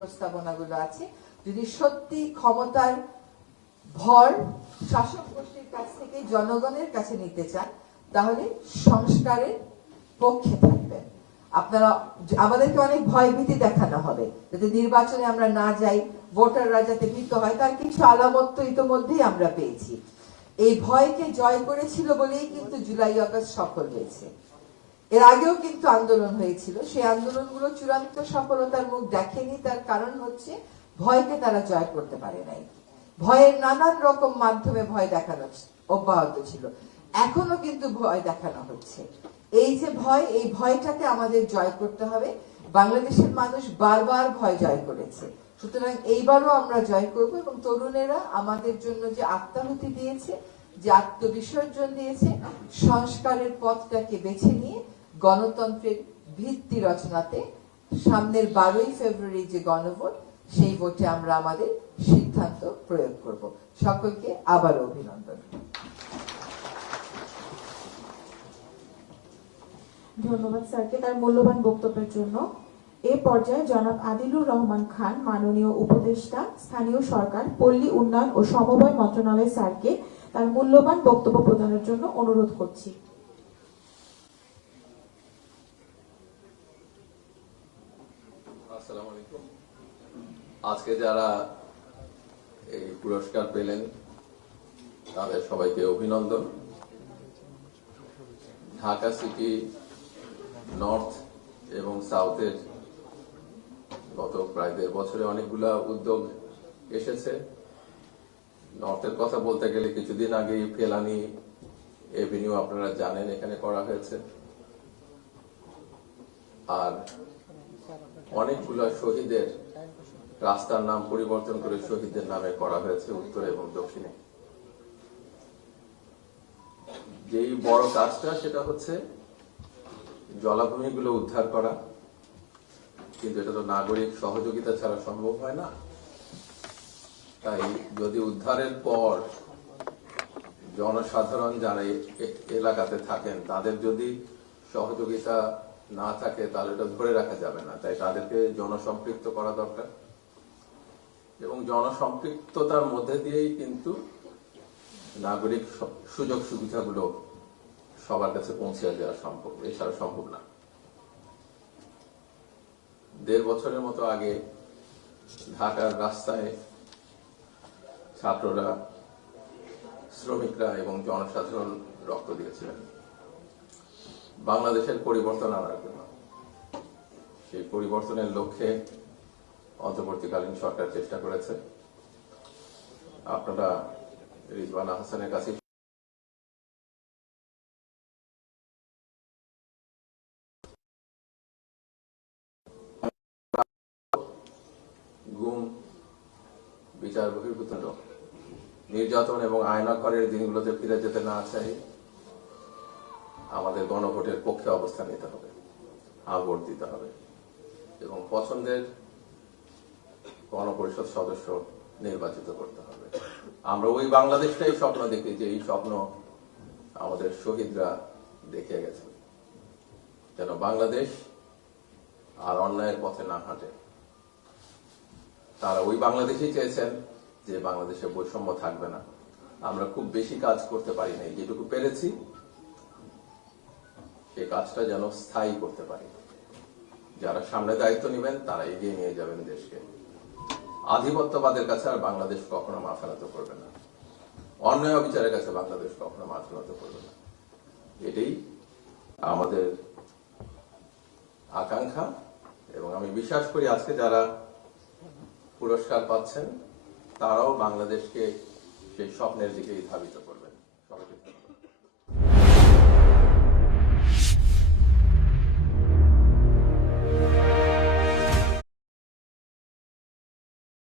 প্রস্তাবনাগুলো আছে, যদি সত্যি ক্ষমতার ভর শাসক গোষ্ঠীর কাছ থেকে জনগণের কাছে নিতে চান, তাহলে সংস্কারের পক্ষে থাকবেন। আপনারা আমাদেরকে অনেক ভয় ভীতি দেখানো হবে যাতে নির্বাচনে আমরা না যাই, ভোটাররা যাতে ভীত হয়, তার কিছু আলামত তো ইতোমধ্যেই আমরা পেয়েছি। এই ভয়কে জয় করেছিল বলেই কিন্তু জুলাই আগস্ট সফল হয়েছে। এর আগেও কিন্তু আন্দোলন হয়েছিল, সেই আন্দোলনগুলো চূড়ান্ত সফলতার মুখ দেখেনি। তার কারণ হচ্ছে ভয়কে তারা জয় করতে পারে নাই। ভয়ের নানান রকম মাধ্যমে ভয় দেখানো অব্যাহত ছিল, এখনো কিন্তু ভয় দেখানো হচ্ছে। এই যে ভয়, এই ভয়টাকে আমাদের জয় করতে হবে। বাংলাদেশের মানুষ বারবার ভয় জয় করেছে, সুতরাং এইবারও আমরা জয় করব। এবং তরুণেরা আমাদের জন্য যে আত্মাহুতি দিয়েছে, যে আত্মবিসর্জন দিয়েছে, সংস্কারের পথটাকে বেছে নিয়ে গণতন্ত্রের ভিত্তি রচনাতে সামনের 12ই ফেব্রুয়ারি যে গণভোট, সেই ভোটে আমরা আমাদের সিদ্ধান্ত প্রয়োগ করব। সকলকে আবারও অভিনন্দন। ধন্যবাদ স্যারকে তার মূল্যবান বক্তব্যের জন্য। এ পর্যায়ে জনাব আদিলুর রহমান খান, মাননীয় উপদেষ্টা স্থানীয় সরকার, পল্লী উন্নয়ন ও সমবায় মন্ত্রণালয় স্যারকে তার মূল্যবান বক্তব্য প্রদানের জন্য অনুরোধ করছি। আসসালামু আলাইকুম। আজকে যারা এই পুরস্কার পেলেন তাদের সবাইকে অভিনন্দন। ঢাকা সিটি নর্থ এবং সাউথের গত প্রায় 1.5 বছরে অনেকগুলা উদ্যোগ এসেছে। নর্থের কথা বলতে গেলে কিছুদিন আগেই ফেলানি এভিনিউ আপনারা জানেন এখানে করা হয়েছে, আর অনেকগুলো শহীদের রাস্তার নাম পরিবর্তন করে শহীদদের নামে করা হয়েছে উত্তরে এবং দক্ষিণে। যেই বড় কাজটা সেটা হচ্ছে জলাভূমিগুলো উদ্ধার করা, কিন্তু এটা তো নাগরিক সহযোগিতা ছাড়া সম্ভব হয় না। তাই যদি উদ্ধারের পর জনসাধারণ যারা এলাকাতে থাকেন তাদের যদি সহযোগিতা না থাকে তাহলে এটা ধরে রাখা যাবে না। তাই তাদেরকে জনসম্পৃক্ত করা দরকার, এবং জনসম্পৃক্ততার মধ্যে দিয়েই কিন্তু নাগরিক সুযোগ সুবিধাগুলো সবার কাছে পৌঁছে দেওয়া সম্ভব, এছাড়া সম্ভব না। 1.5 বছরের মতো আগে ঢাকার রাস্তায় ছাত্ররা, শ্রমিকরা এবং জনসাধারণ রক্ত দিয়েছিলেন বাংলাদেশের পরিবর্তন আনার জন্য। সেই পরিবর্তনের লক্ষ্যে অন্তর্বর্তীকালীন সরকার চেষ্টা করেছে। আপনারা রিজওয়ানা হাসানের কাছে গুম, বিচার বহির্ভূত নির্যাতন এবং আয়নাঘরের দিনগুলোতে ফিরে যেতে না চাই আমাদের গণভোটের পক্ষে অবস্থান নিতে হবে, ভোট দিতে হবে এবং পছন্দের গণপরিষদ সদস্য নির্বাচিত করতে হবে। আমরা ওই বাংলাদেশটাই স্বপ্ন দেখি যে এই স্বপ্ন আমাদের শহীদরা দেখে গেছেন, যেন বাংলাদেশ আর অন্যায়ের পথে না হাঁটে। তারা ওই বাংলাদেশই চেয়েছেন যে বাংলাদেশে বৈষম্য থাকবে না। আমরা খুব বেশি কাজ করতে পারি নাই, যেটুকু পেরেছি সেই কাজটা যেন স্থায়ী করতে পারি। যারা সামনে দায়িত্ব নেবেন তারা এগিয়ে নিয়ে যাবেন দেশকে। আধিপত্যবাদের কাছে আর বাংলাদেশ কখনো মাথা নত করবে না, অন্যায় বিচারের কাছে বাংলাদেশ কখনো মাথা নত করবে না। এটাই আমাদের আকাঙ্ক্ষা, এবং আমি বিশ্বাস করি আজকে যারা পুরস্কার পাচ্ছেন তারাও বাংলাদেশকে সেই স্বপ্নের দিকেই ধাবিত করে।